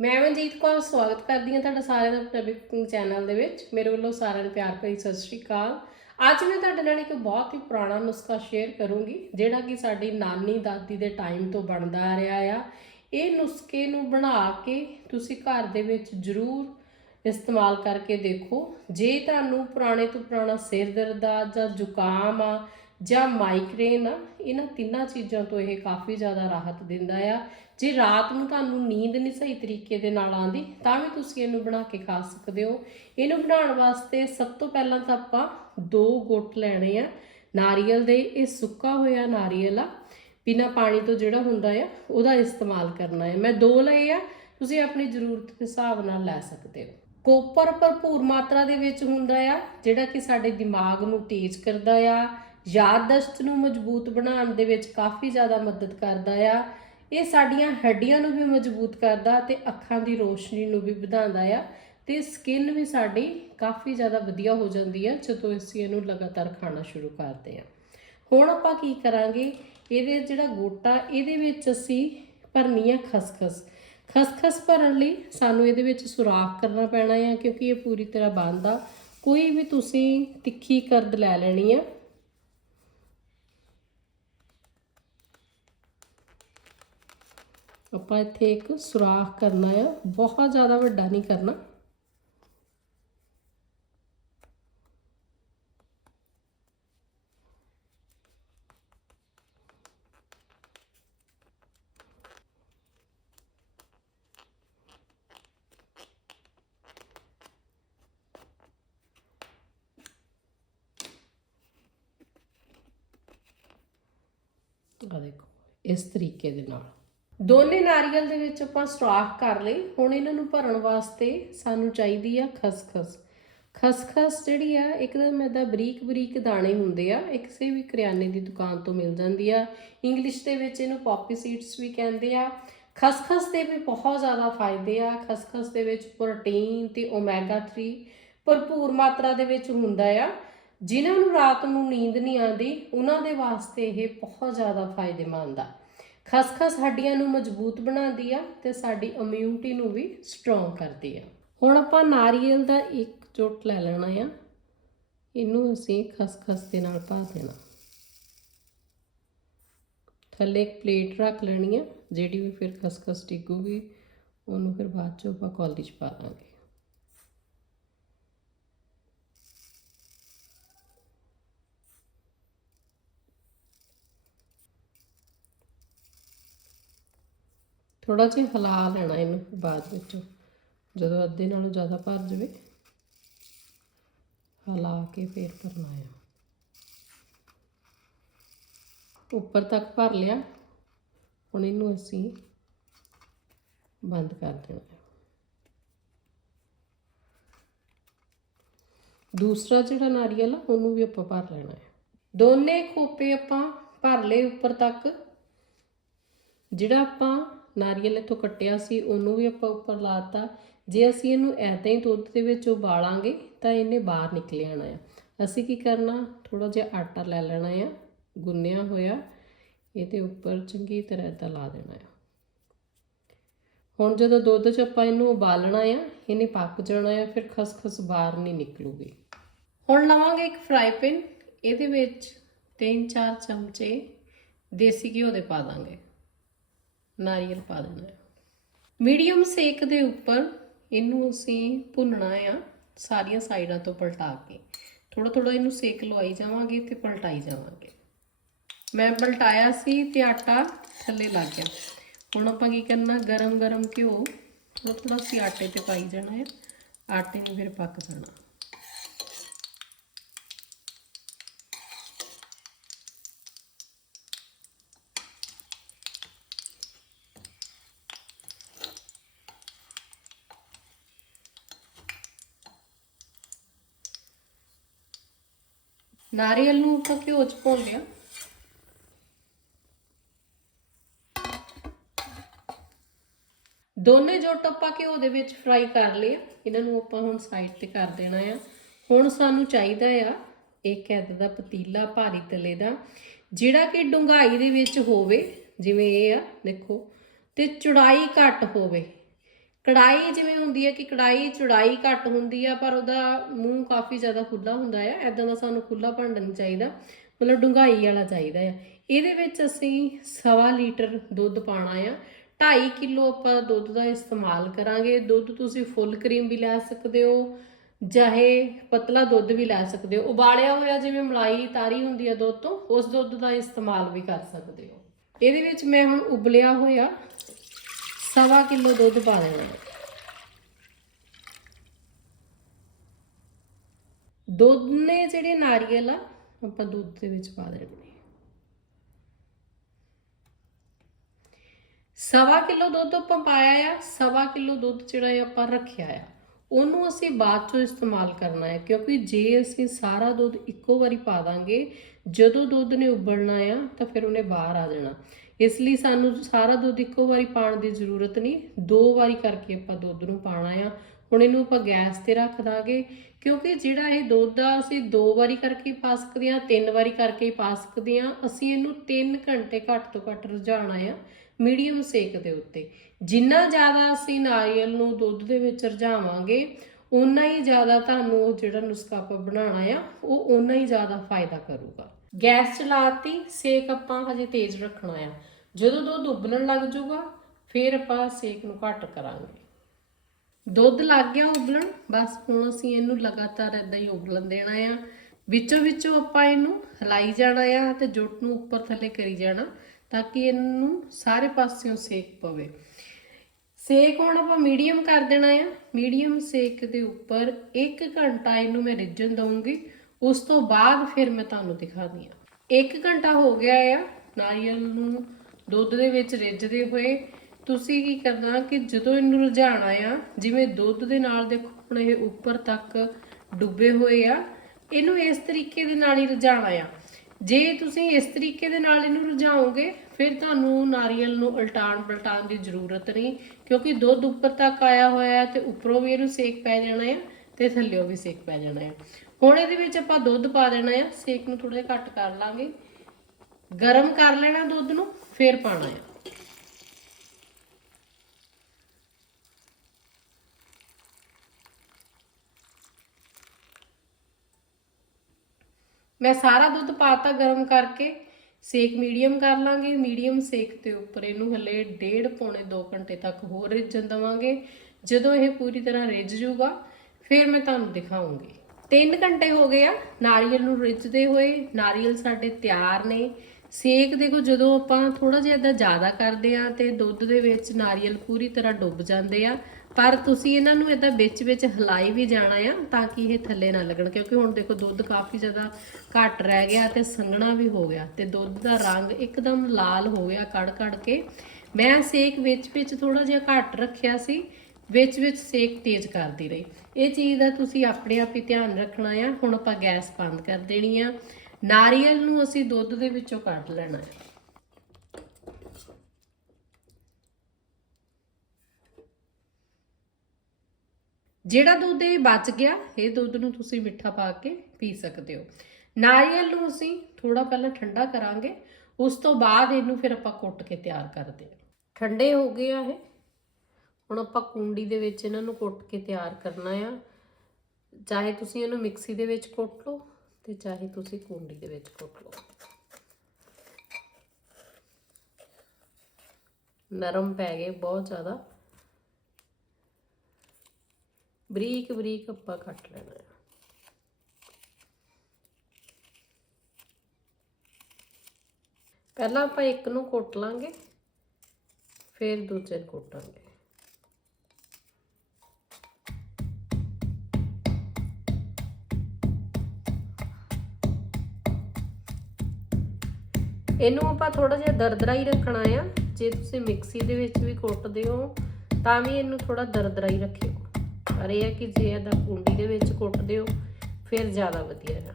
मैं मनजीत कौर स्वागत करती हाँ तुहाडा सारिਆਂ ਦਾ ਪੰਜਾਬੀ ਕੁਕਿੰਗ ਚੈਨਲ ਦੇ ਵਿੱਚ। ਮੇਰੇ ਵੱਲੋਂ ਸਾਰਿਆਂ ਨੂੰ ਪਿਆਰ ਭਰੀ ਸਤਿ ਸ਼੍ਰੀ ਅਕਾਲ। ਅੱਜ ਮੈਂ ਤੁਹਾਡੇ ਨਾਲ ਇੱਕ ਬਹੁਤ ਹੀ ਪੁਰਾਣਾ ਨੁਸਖਾ ਸ਼ੇਅਰ ਕਰੂੰਗੀ ਜਿਹੜਾ ਕਿ ਸਾਡੀ ਨਾਨੀ ਦਾਦੀ ਦੇ ਟਾਈਮ ਤੋਂ ਬਣਦਾ ਆ ਰਿਹਾ ਆ। ਇਹ ਨੁਸਖੇ ਨੂੰ ਬਣਾ ਕੇ ਤੁਸੀਂ ਘਰ ਦੇ ਵਿੱਚ ਜ਼ਰੂਰ ਇਸਤੇਮਾਲ ਕਰਕੇ ਦੇਖੋ। ਜੇ ਤੁਹਾਨੂੰ ਪੁਰਾਣੇ ਤੋਂ ਪੁਰਾਣਾ ਸਿਰ ਦਰਦ ਆ ਜਾਂ ਜ਼ੁਕਾਮ ਆ ਜਾਂ ਮਾਈਗ੍ਰੇਨ ਆ, ਇਹਨਾਂ ਤਿੰਨਾਂ ਚੀਜ਼ਾਂ ਤੋਂ ਇਹ ਕਾफ़ी ज़्यादा ਰਾਹਤ ਦਿੰਦਾ ਆ। ਜੇ ਰਾਤ ਨੂੰ ਤੁਹਾਨੂੰ ਨੀਂਦ ਨਹੀਂ ਸਹੀ ਤਰੀਕੇ ਦੇ ਨਾਲ ਆਉਂਦੀ ਤਾਂ ਵੀ ਤੁਸੀਂ ਇਹਨੂੰ ਬਣਾ ਕੇ ਖਾ ਸਕਦੇ ਹੋ। ਇਹਨੂੰ ਬਣਾਉਣ ਵਾਸਤੇ ਸਭ ਤੋਂ ਪਹਿਲਾਂ ਤਾਂ ਆਪਾਂ 2 ਗੁੱਟ ਲੈਣੇ ਆ ਨਾਰੀਅਲ ਦੇ। ਇਹ ਸੁੱਕਾ ਹੋਇਆ ਨਾਰੀਅਲ ਆ, ਬਿਨਾਂ ਪਾਣੀ ਤੋਂ ਜਿਹੜਾ ਹੁੰਦਾ ਆ ਉਹਦਾ ਇਸਤੇਮਾਲ ਕਰਨਾ ਹੈ। ਮੈਂ 2 ਲਏ ਆ, ਤੁਸੀਂ ਆਪਣੀ ਜ਼ਰੂਰਤ ਦੇ ਹਿਸਾਬ ਨਾਲ ਲੈ ਸਕਦੇ ਹੋ। ਕੋਪਰ ਭਰਪੂਰ ਮਾਤਰਾ ਦੇ ਵਿੱਚ ਹੁੰਦਾ ਆ ਜਿਹੜਾ ਕਿ ਸਾਡੇ ਦਿਮਾਗ ਨੂੰ ਤੇਜ਼ ਕਰਦਾ ਆ, ਯਾਦਦਾਸ਼ਤ ਨੂੰ ਮਜ਼ਬੂਤ ਬਣਾਉਣ ਦੇ ਵਿੱਚ ਕਾफ़ी ज़्यादा ਮਦਦ ਕਰਦਾ ਆ। ਇਹ ਸਾਡੀਆਂ ਹੱਡੀਆਂ ਨੂੰ ਵੀ ਮਜ਼ਬੂਤ ਕਰਦਾ ਤੇ ਅੱਖਾਂ ਦੀ ਰੋਸ਼ਨੀ ਨੂੰ ਵੀ ਵਧਾਉਂਦਾ ਆ ਤੇ ਸਕਿਨ ਵੀ ਸਾਡੀ ਕਾफ़ी ज़्यादा ਵਧੀਆ ਹੋ ਜਾਂਦੀ ਹੈ ਜਦੋਂ ਅਸੀਂ ਇਹਨੂੰ ਲਗਾਤਾਰ ਖਾਣਾ ਸ਼ੁਰੂ ਕਰਦੇ ਹਾਂ। ਹੁਣ ਆਪਾਂ ਕੀ ਕਰਾਂਗੇ, ਇਹਦੇ ਜਿਹੜਾ ਗੋਟਾ ਇਹਦੇ ਵਿੱਚ ਅਸੀਂ ਭਰਨੀ ਆ ਖਸਖਸ। ਖਸਖਸ ਭਰਨ ਲਈ ਸਾਨੂੰ ਇਹਦੇ ਵਿੱਚ ਸੁਰਾਖ ਕਰਨਾ ਪੈਣਾ ਹੈ ਕਿਉਂਕਿ ਇਹ ਪੂਰੀ ਤਰ੍ਹਾਂ ਬੰਦ ਆ। ਕੋਈ ਵੀ ਤੁਸੀਂ ਤਿੱਖੀ ਕਰਦ ਲੈ ਲੈਣੀ ਆ। ਆਪਾਂ ਇੱਥੇ ਇੱਕ ਸੁਰਾਖ ਕਰਨਾ ਆ, ਬਹੁਤ ਜ਼ਿਆਦਾ ਵੱਡਾ ਨਹੀਂ ਕਰਨਾ। ਆ ਦੇਖੋ ਇਸ ਤਰੀਕੇ ਦੇ ਨਾਲ ਦੋਨੇ ਨਾਰੀਅਲ ਦੇ ਵਿੱਚ ਆਪਾਂ ਸੁਰਾਖ ਕਰ ਲਈ। ਹੁਣ ਇਹਨਾਂ ਨੂੰ ਭਰਨ ਵਾਸਤੇ ਸਾਨੂੰ ਚਾਹੀਦੀ ਆ ਖਸਖਸ। ਖਸਖਸ ਜਿਹੜੀ ਆ ਇੱਕਦਮ ਇੱਦਾਂ ਬਰੀਕ ਬਰੀਕ ਦਾਣੇ ਹੁੰਦੇ ਆ, ਇਹ ਕਿਸੇ ਵੀ ਕਰਿਆਨੇ ਦੀ ਦੁਕਾਨ ਤੋਂ ਮਿਲ ਜਾਂਦੀ ਆ। ਇੰਗਲਿਸ਼ ਦੇ ਵਿੱਚ ਇਹਨੂੰ ਪੌਪੀ ਸੀਡਸ ਵੀ ਕਹਿੰਦੇ ਆ। ਖਸਖਸ ਦੇ ਵੀ ਬਹੁਤ ਜ਼ਿਆਦਾ ਫਾਇਦੇ ਆ। ਖਸਖਸ ਦੇ ਵਿੱਚ ਪ੍ਰੋਟੀਨ ਤੇ ਓਮੇਗਾ 3 ਭਰਪੂਰ ਮਾਤਰਾ ਦੇ ਵਿੱਚ ਹੁੰਦਾ ਆ। ਜਿਨ੍ਹਾਂ ਨੂੰ ਰਾਤ ਨੂੰ ਨੀਂਦ ਨਹੀਂ ਆਉਂਦੀ ਉਹਨਾਂ ਦੇ ਵਾਸਤੇ ਇਹ ਬਹੁਤ ਜ਼ਿਆਦਾ ਫਾਇਦੇਮੰਦ ਆ। ਖਸਖਸ ਹੱਡੀਆਂ ਨੂੰ ਮਜ਼ਬੂਤ ਬਣਾਉਂਦੀ ਆ ਤੇ ਸਾਡੀ ਇਮਿਊਨਿਟੀ ਨੂੰ ਵੀ ਸਟਰੋਂਗ ਕਰਦੀ ਆ। ਹੁਣ ਆਪਾਂ ਨਾਰੀਅਲ ਦਾ ਇੱਕ ਚੁੱਟ ਲੈ ਲੈਣਾ ਆ, ਇਹਨੂੰ ਅਸੀਂ ਖਸਖਸ ਦੇ ਨਾਲ ਪਾ ਦੇਣਾ। ਥੱਲੇ ਇੱਕ ਪਲੇਟ ਰੱਖ ਲੈਣੀ ਆ, ਜਿਹੜੀ ਵੀ ਫਿਰ ਖਸਖਸ ਡਿੱਗੂਗੀ ਉਹਨੂੰ ਫਿਰ ਬਾਅਦ ਚੋਂ ਆਪਾਂ ਕੌਲੀ 'ਚ ਪਾ ਦਾਂਗੇ। थोड़ा जिहा हिला लेना इन्हूं, बाद विच जदों अद्धे नालों ज़्यादा भर जाए हिला के फिर भरना है। उपर तक भर लिया, हुण इहनूं असीं बंद कर देना है। दूसरा जिहड़ा नारियल आ उहनूं भी आपां भर लेना है। दोने खोपे आपां भर लए उपर तक। जिहड़ा आपां नारियल इत्थों कट्टिया सी ਉਹਨੂੰ ਵੀ ਆਪਾਂ ਉੱਪਰ ਲਾਤਾ। ਜੇ ਅਸੀਂ ਇਹਨੂੰ ਐਦਾਂ ਹੀ ਦੁੱਧ ਦੇ ਵਿੱਚ ਉਬਾਲਾਂਗੇ ਤਾਂ ਇਹਨੇ ਬਾਹਰ ਨਿਕਲ ਆਣਾ ਆ। ਅਸੀਂ ਕੀ ਕਰਨਾ, ਥੋੜਾ ਜਿਹਾ ਆਟਾ ਲੈ ਲੈਣਾ ਆ ਗੁੰਨਿਆ ਹੋਇਆ, ਇਹਦੇ ਉੱਪਰ ਚੰਗੀ ਤਰ੍ਹਾਂ ਇੱਦਾਂ ਲਾ ਦੇਣਾ ਆ। ਹੁਣ ਜਦੋਂ ਦੁੱਧ 'ਚ ਆਪਾਂ ਇਹਨੂੰ ਉਬਾਲਣਾ ਆ, ਇਹਨੇ ਪੱਕ ਜਾਣਾ ਆ, ਫਿਰ ਖਸਖਸ ਬਾਹਰ ਨਹੀਂ ਨਿਕਲੂਗੀ। ਹੁਣ ਲਵਾਂਗੇ ਇੱਕ ਫਰਾਈ ਪੈਨ, ਇਹਦੇ ਵਿੱਚ 3-4 ਚਮਚੇ ਦੇਸੀ ਘਿਓ ਦੇ ਪਾ ਦਾਂਗੇ। नारियल पा देना है। मीडियम सेक दे उपर इनू असी भुनना आ, सारिया साइडों तो पलटा के थोड़ा थोड़ा इनू सेक लवाई जावांगे ते पलटाई जावांगे। मैं पलटाया सी ते आटा थल्ले लग गया। हुण आपां की करना, गरम गरम घिओ थोड़ा थोड़ा असी आटे ते पाई जाना है, आटे ने फिर पक जाना। नारियल नूं आपां घिओ च भुन लिया। दोने जुट आपां घिओ दे विच फ्राई कर लिया। इन्हां नूं आपां हुण साइड ते कर देना आ। हुण सानूं चाहीदा आ एक ऐदा दा पतीला भारी तले दा, जिहड़ा कि डूंघाई दे विच होवे, जिवें इह आ देखो, ते चौड़ाई घट होवे। ਕੜਾਈ ਜਿਵੇਂ ਹੁੰਦੀ ਹੈ ਕਿ ਕੜਾਈ ਚੌੜਾਈ ਘੱਟ ਹੁੰਦੀ ਆ ਪਰ ਉਹਦਾ ਮੂੰਹ ਕਾਫੀ ਜ਼ਿਆਦਾ ਖੁੱਲਾ ਹੁੰਦਾ ਆ, ਐਦਾਂ ਦਾ ਸਾਨੂੰ ਖੁੱਲਾ ਭਾਂਡਾ ਨਹੀਂ ਚਾਹੀਦਾ, ਮਤਲਬ ਡੂੰਘਾਈ ਵਾਲਾ ਚਾਹੀਦਾ ਆ। ਇਹਦੇ ਵਿੱਚ ਅਸੀਂ 1.25 ਲੀਟਰ ਦੁੱਧ ਪਾਉਣਾ ਆ। 2.5 ਕਿਲੋ ਆਪਾਂ ਦੁੱਧ ਦਾ ਇਸਤੇਮਾਲ ਕਰਾਂਗੇ। ਦੁੱਧ ਤੁਸੀਂ ਫੁੱਲ ਕਰੀਮ ਵੀ ਲੈ ਸਕਦੇ ਹੋ, ਚਾਹੇ ਪਤਲਾ ਦੁੱਧ ਵੀ ਲੈ ਸਕਦੇ ਹੋ। ਉਬਾਲਿਆ ਹੋਇਆ ਜਿਵੇਂ ਮਲਾਈ ਤਾਰੀ ਹੁੰਦੀ ਹੈ ਦੁੱਧ ਤੋਂ, ਉਸ ਦੁੱਧ ਦਾ ਇਸਤੇਮਾਲ ਵੀ ਕਰ ਸਕਦੇ ਹੋ। ਇਹਦੇ ਵਿੱਚ ਮੈਂ ਹੁਣ ਉਬਲਿਆ ਹੋਇਆ 1.25 ਕਿਲੋ ਦੁੱਧ ਪਾ ਦੇਣਾ। ਦੋਨੇ ਜਿਹੜੇ ਨਾਰੀਅਲ ਆ ਆਪਾਂ ਦੁੱਧ ਦੇ ਵਿੱਚ ਪਾ ਦੇਣੇ। 1.25 ਕਿਲੋ ਦੁੱਧ ਆਪਾਂ ਪਾਇਆ ਆ। 1.25 ਕਿਲੋ ਦੁੱਧ ਜਿਹੜਾ ਆਪਾਂ ਰੱਖਿਆ ਆ ਉਹਨੂੰ ਅਸੀਂ ਬਾਅਦ ਚੋਂ ਇਸਤੇਮਾਲ ਕਰਨਾ ਹੈ, ਕਿਉਂਕਿ ਜੇ ਅਸੀਂ ਸਾਰਾ ਦੁੱਧ ਇੱਕੋ ਵਾਰੀ ਪਾ ਦਾਂਗੇ, ਜਦੋਂ ਦੁੱਧ ਨੇ ਉਬਲਣਾ ਆ ਤਾਂ ਫਿਰ ਉਹਨੇ ਬਾਹਰ ਆ ਜਾਣਾ। ਇਸ ਲਈ ਸਾਨੂੰ ਸਾਰਾ ਦੁੱਧ ਇੱਕੋ ਵਾਰੀ ਪਾਉਣ ਦੀ ਜ਼ਰੂਰਤ ਨਹੀਂ, 2 ਵਾਰੀ ਕਰਕੇ ਆਪਾਂ ਦੁੱਧ ਨੂੰ ਪਾਉਣਾ ਆ। ਹੁਣ ਇਹਨੂੰ ਆਪਾਂ ਗੈਸ ਤੇ ਰੱਖ ਦਾਂਗੇ, ਕਿਉਂਕਿ ਜਿਹੜਾ ਇਹ ਦੁੱਧ ਆ ਅਸੀਂ 2 ਵਾਰੀ ਕਰਕੇ ਪਾ ਸਕਦੇ ਹਾਂ, 3 ਵਾਰੀ ਕਰਕੇ ਹੀ ਪਾ ਸਕਦੇ ਹਾਂ। ਅਸੀਂ ਇਹਨੂੰ 3 ਘੰਟੇ ਘੱਟ ਤੋਂ ਘੱਟ ਰਝਾਉਣਾ ਆ ਮੀਡੀਅਮ ਸੇਕ ਦੇ ਉੱਤੇ। ਜਿੰਨਾ ਜ਼ਿਆਦਾ ਅਸੀਂ ਨਾਰੀਅਲ ਨੂੰ ਦੁੱਧ ਦੇ ਵਿੱਚ ਰਝਾਵਾਂਗੇ ਉਨਾ ਹੀ ਜ਼ਿਆਦਾ ਤੁਹਾਨੂੰ ਉਹ ਜਿਹੜਾ ਨੁਸਖਾ ਆਪਾਂ ਬਣਾਉਣਾ ਆ ਉਹ ਉਨਾ ਹੀ ਜ਼ਿਆਦਾ ਫਾਇਦਾ ਕਰੂਗਾ। ਗੈਸ ਚਲਾਤੀ, ਸੇਕ ਆਪਾਂ ਹਜੇ ਤੇਜ਼ ਰੱਖਣਾ ਆ। ਜਦੋਂ ਦੁੱਧ ਉਬਲਣ ਲੱਗ ਜਾਊਗਾ ਫਿਰ ਆਪਾਂ ਸੇਕ ਨੂੰ ਘੱਟ ਕਰਾਂਗੇ। ਦੁੱਧ ਲੱਗ ਗਿਆ ਉਬਲਣ, ਬਸ ਹੁਣ ਅਸੀਂ ਇਹਨੂੰ ਲਗਾਤਾਰ ਇਦਾਂ ਹੀ ਉਬਲਣ ਦੇਣਾ ਆ। ਵਿੱਚੋਂ ਵਿੱਚੋਂ ਆਪਾਂ ਇਹਨੂੰ ਹਿਲਾਈ ਜਾਣਾ ਆ ਤੇ ਜੁੱਟ ਨੂੰ ਉੱਪਰ ਥੱਲੇ ਕਰੀ ਜਾਣਾ ਤਾਂ ਕਿ ਇਹਨੂੰ ਸਾਰੇ ਪਾਸਿਓਂ ਸੇਕ ਪਵੇ। ਸੇਕ ਹੁਣ ਆਪਾਂ ਮੀਡੀਅਮ ਕਰ ਦੇਣਾ ਆ। ਮੀਡੀਅਮ ਸੇਕ ਦੇ ਉੱਪਰ 1 ਘੰਟਾ ਇਹਨੂੰ ਮੈਂ ਰਿੱਝਣ ਦਊਂਗੀ। ਉਸ ਤੋਂ ਬਾਅਦ ਫਿਰ ਮੈਂ ਤੁਹਾਨੂੰ ਦਿਖਾਉਂਦੀ ਆ। 1 ਘੰਟਾ ਹੋ ਗਿਆ ਆ ਨਾਰੀਅਲ ਨੂੰ ਦੁੱਧ ਦੇ ਵਿੱਚ ਰਿੱਝਦੇ ਹੋਏ। ਤੁਸੀਂ ਕੀ ਕਰਨਾ ਕਿ ਜਦੋਂ ਇਹਨੂੰ ਰਝਾਉਣਾ ਆ, ਜਿਵੇਂ ਦੁੱਧ ਦੇ ਨਾਲ ਦੇਖੋ ਹੁਣ ਇਹ ਉੱਪਰ ਤੱਕ ਡੁੱਬੇ ਹੋਏ ਆ, ਇਹਨੂੰ ਇਸ ਤਰੀਕੇ ਦੇ ਨਾਲ ਹੀ ਰਝਾਉਣਾ ਆ। ਜੇ ਤੁਸੀਂ ਇਸ ਤਰੀਕੇ ਦੇ ਨਾਲ ਇਹਨੂੰ ਰਝਾਓਗੇ ਫਿਰ ਤੁਹਾਨੂੰ ਨਾਰੀਅਲ ਨੂੰ ਉਲਟਾਉਣ ਪਲਟਾਉਣ ਦੀ ਜ਼ਰੂਰਤ ਨਹੀਂ, ਕਿਉਂਕਿ ਦੁੱਧ ਉੱਪਰ ਤੱਕ ਆਇਆ ਹੋਇਆ ਹੈ ਤੇ ਉੱਪਰੋਂ ਵੀ ਇਹਨੂੰ ਸੇਕ ਪੈ ਜਾਣਾ ਆ ਤੇ ਥੱਲਿਓਂ ਵੀ ਸੇਕ ਪੈ ਜਾਣਾ ਆ। ਹੁਣ ਇਹਦੇ ਵਿੱਚ ਆਪਾਂ ਦੁੱਧ ਪਾ ਦੇਣਾ ਆ। ਸੇਕ ਨੂੰ ਥੋੜਾ ਜਿਹਾ ਘੱਟ ਕਰ ਲਾਂਗੇ, ਗਰਮ ਕਰ ਲੈਣਾ ਦੁੱਧ ਨੂੰ, ਫਿਰ ਪਾਣਾ ਆ। मैं सारा दुध पाता गरम करके, सेक मीडियम कर लाँगे। मीडियम सेक के उपर इनू हले 1.5 पौने 2 घंटे तक होर रिझण देवांगे। जदों यह पूरी तरह रिझ जूगा फिर मैं तुहानूं दिखाऊंगी। 3 घंटे हो गए आ नारियल नूं रिझदे होए। नारियल साडे तैयार ने। सेक देखो जदों आपां थोड़ा जिहा इदां ज़्यादा करदे आ ते दुध दे विच नारियल पूरी तरह डुੱਬ ਜਾਂਦੇ आ, पर तुसीं इन्हां नूं इदां विच विच हिलाई भी जाना आ ताकि ये थल्ले ना लगण, क्योंकि हुण देखो दुध काफ़ी ज़्यादा घट रह गया ते संघना भी हो गया ते दुध दा रंग एकदम लाल हो गया कड़ कड़ के। मैं सेक विच विच थोड़ा जिहा घट रखिया सी, विच विच सेक तेज करदी रही। ये चीज़ दा तुसीं अपने आप ही ध्यान रखना आ। हुण आपां गैस बंद कर देनी आ। नारियल नूं असीं दुध दे विचों कढ लेना है। ਜਿਹੜਾ ਦੁੱਧ ਇਹ ਬਚ ਗਿਆ, ਇਹ ਦੁੱਧ ਨੂੰ ਤੁਸੀਂ ਮਿੱਠਾ ਪਾ ਕੇ ਪੀ ਸਕਦੇ ਹੋ। ਨਾਰੀਅਲ ਨੂੰ ਅਸੀਂ ਥੋੜਾ ਪਹਿਲਾਂ ਠੰਡਾ ਕਰਾਂਗੇ, ਉਸ ਤੋਂ ਬਾਅਦ ਇਹਨੂੰ ਫਿਰ ਆਪਾਂ ਕੁੱਟ ਕੇ ਤਿਆਰ ਕਰਦੇ ਹਾਂ। ਠੰਡੇ ਹੋ ਗਏ ਆ ਇਹ, ਹੁਣ ਆਪਾਂ ਕੁੰਡੀ ਦੇ ਵਿੱਚ ਇਹਨਾਂ ਨੂੰ ਕੁੱਟ ਕੇ ਤਿਆਰ ਕਰਨਾ ਆ। ਚਾਹੇ ਤੁਸੀਂ ਇਹਨੂੰ ਮਿਕਸੀ ਦੇ ਵਿੱਚ ਕੁੱਟ ਲਓ ਤੇ ਚਾਹੇ ਤੁਸੀਂ ਕੁੰਡੀ ਦੇ ਵਿੱਚ ਕੁੱਟ ਲਓ। ਨਰਮ ਪੈ ਗਏ ਬਹੁਤ ਜ਼ਿਆਦਾ, ਬਰੀਕ ਬਰੀਕ ਆਪਾਂ ਕੱਟ ਲੈਣਾ ਹੈ। ਪਹਿਲਾਂ ਆਪਾਂ ਇੱਕ ਨੂੰ ਕੁੱਟ ਲਾਂਗੇ, ਫਿਰ ਦੂਜੇ ਨੂੰ ਕੁੱਟਾਂਗੇ। ਇਹਨੂੰ ਆਪਾਂ ਥੋੜਾ ਜਿਹਾ ਦਰਦਰਾ ਹੀ ਰੱਖਣਾ ਆ। ਜੇ ਤੁਸੀਂ ਮਿਕਸੀ ਦੇ ਵਿੱਚ ਵੀ ਕੁੱਟਦੇ ਹੋ ਤਾਂ ਵੀ ਇਹਨੂੰ ਥੋੜਾ ਦਰਦਰਾ ਹੀ ਰੱਖਿਓ। पर यह है कि जे इदा कुंडी दे विच कुटदे हो फिर ज़्यादा वधिया है।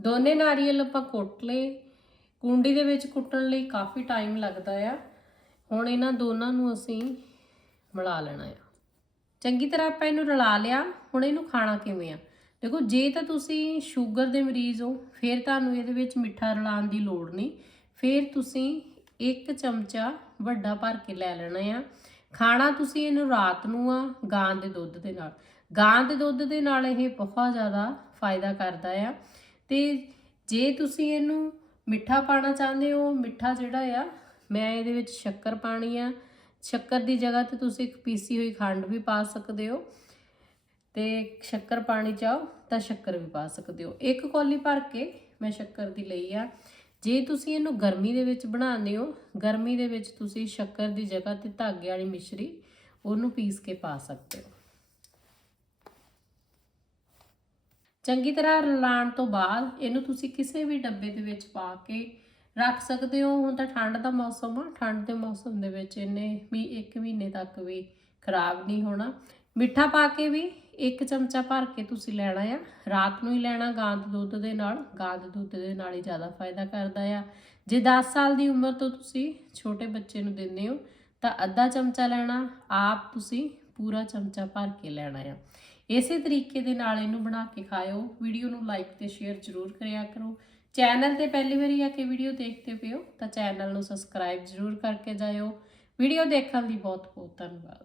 दोने नारियल आपां कुट ले। कुंडी दे विच कुटण लई काफ़ी टाइम लगदा आ। हुण इन्हां दोनां नूं असीं ਮਿਲਾ ਲੈਣਾ ਆ। ਚੰਗੀ ਤਰ੍ਹਾਂ ਆਪਾਂ ਇਹਨੂੰ ਰਲਾ ਲਿਆ। ਹੁਣ ਇਹਨੂੰ ਖਾਣਾ ਕਿਵੇਂ ਆ, ਦੇਖੋ ਜੇ ਤਾਂ ਤੁਸੀਂ ਸ਼ੂਗਰ ਦੇ ਮਰੀਜ਼ ਹੋ ਫਿਰ ਤੁਹਾਨੂੰ ਇਹਦੇ ਵਿੱਚ ਮਿੱਠਾ ਰਲਾਉਣ ਦੀ ਲੋੜ ਨਹੀਂ। ਫਿਰ ਤੁਸੀਂ 1 ਚਮਚਾ ਵੱਡਾ ਭਰ ਕੇ ਲੈ ਲੈਣਾ ਆ। ਖਾਣਾ ਤੁਸੀਂ ਇਹਨੂੰ ਰਾਤ ਨੂੰ ਆ ਗਾਂ ਦੇ ਦੁੱਧ ਦੇ ਨਾਲ। ਗਾਂ ਦੇ ਦੁੱਧ ਦੇ ਨਾਲ ਇਹ ਬਹੁਤ ਜ਼ਿਆਦਾ ਫਾਇਦਾ ਕਰਦਾ ਆ। ਤੇ ਜੇ ਤੁਸੀਂ ਇਹਨੂੰ ਮਿੱਠਾ ਪਾਣਾ ਚਾਹੁੰਦੇ ਹੋ, ਮਿੱਠਾ ਜਿਹੜਾ ਆ ਮੈਂ ਇਹਦੇ ਵਿੱਚ ਸ਼ੱਕਰ ਪਾਣੀ ਆ। ਸ਼ੱਕਰ ਦੀ ਜਗ੍ਹਾ ਤੇ ਤੁਸੀਂ ਇੱਕ ਪੀਸੀ ਹੋਈ ਖੰਡ ਵੀ ਪਾ ਸਕਦੇ ਹੋ, ਤੇ ਸ਼ੱਕਰ ਪਾਣੀ ਚਾਹੋ ਤਾਂ ਸ਼ੱਕਰ ਵੀ ਪਾ ਸਕਦੇ ਹੋ। 1 ਕੌਲੀ ਭਰ ਕੇ ਮੈਂ ਸ਼ੱਕਰ ਦੀ ਲਈ ਆ। ਜੇ ਤੁਸੀਂ ਇਹਨੂੰ ਗਰਮੀ ਦੇ ਵਿੱਚ ਬਣਾਉਂਦੇ ਹੋ, ਗਰਮੀ ਦੇ ਵਿੱਚ ਤੁਸੀਂ ਸ਼ੱਕਰ ਦੀ ਜਗ੍ਹਾ ਤੇ ਧਾਗੇ ਵਾਲੀ ਮਿਸ਼ਰੀ ਉਹਨੂੰ ਪੀਸ ਕੇ ਪਾ ਸਕਦੇ ਹੋ। ਚੰਗੀ ਤਰ੍ਹਾਂ ਰਲਾਉਣ ਤੋਂ ਬਾਅਦ ਇਹਨੂੰ ਤੁਸੀਂ ਕਿਸੇ ਵੀ ਡੱਬੇ ਦੇ ਵਿੱਚ ਪਾ ਕੇ ਰੱਖ ਸਕਦੇ ਹੋ। ਹੁਣ ਤਾਂ ਠੰਡ ਦਾ ਮੌਸਮ ਆ, ਠੰਡ ਦੇ ਮੌਸਮ ਦੇ ਵਿੱਚ ਇਹਨੇ ਵੀ 1 ਮਹੀਨੇ ਤੱਕ ਵੀ ਖਰਾਬ ਨਹੀਂ ਹੋਣਾ। ਮਿੱਠਾ ਪਾ ਕੇ ਵੀ 1 ਚਮਚਾ ਭਰ ਕੇ ਤੁਸੀਂ ਲੈਣਾ ਆ। ਰਾਤ ਨੂੰ ਹੀ ਲੈਣਾ ਗਾਂ ਦੇ ਦੁੱਧ ਦੇ ਨਾਲ। ਗਾਂ ਦੇ ਦੁੱਧ ਦੇ ਨਾਲ ਹੀ ਜ਼ਿਆਦਾ ਫਾਇਦਾ ਕਰਦਾ ਆ। ਜੇ 10 ਸਾਲ ਦੀ ਉਮਰ ਤੋਂ ਤੁਸੀਂ ਛੋਟੇ ਬੱਚੇ ਨੂੰ ਦਿੰਦੇ ਹੋ ਤਾਂ ਅੱਧਾ ਚਮਚਾ ਲੈਣਾ, ਆਪ ਤੁਸੀਂ ਪੂਰਾ ਚਮਚਾ ਭਰ ਕੇ ਲੈਣਾ ਆ। ਇਸੇ ਤਰੀਕੇ ਦੇ ਨਾਲ ਇਹਨੂੰ ਬਣਾ ਕੇ ਖਾਇਓ। ਵੀਡੀਓ ਨੂੰ ਲਾਈਕ ਤੇ ਸ਼ੇਅਰ ਜ਼ਰੂਰ ਕਰਿਆ ਕਰੋ। ਚੈਨਲ ਤੇ ਪਹਿਲੀ ਵਾਰੀ ਆ ਕੇ ਵੀਡੀਓ ਦੇਖਦੇ ਪਏ ਹੋ ਤਾਂ ਚੈਨਲ ਨੂੰ ਸਬਸਕ੍ਰਾਈਬ ਜ਼ਰੂਰ ਕਰਕੇ ਜਾਇਓ। ਵੀਡੀਓ ਦੇਖਣ ਲਈ ਬਹੁਤ ਬਹੁਤ ਧੰਨਵਾਦ।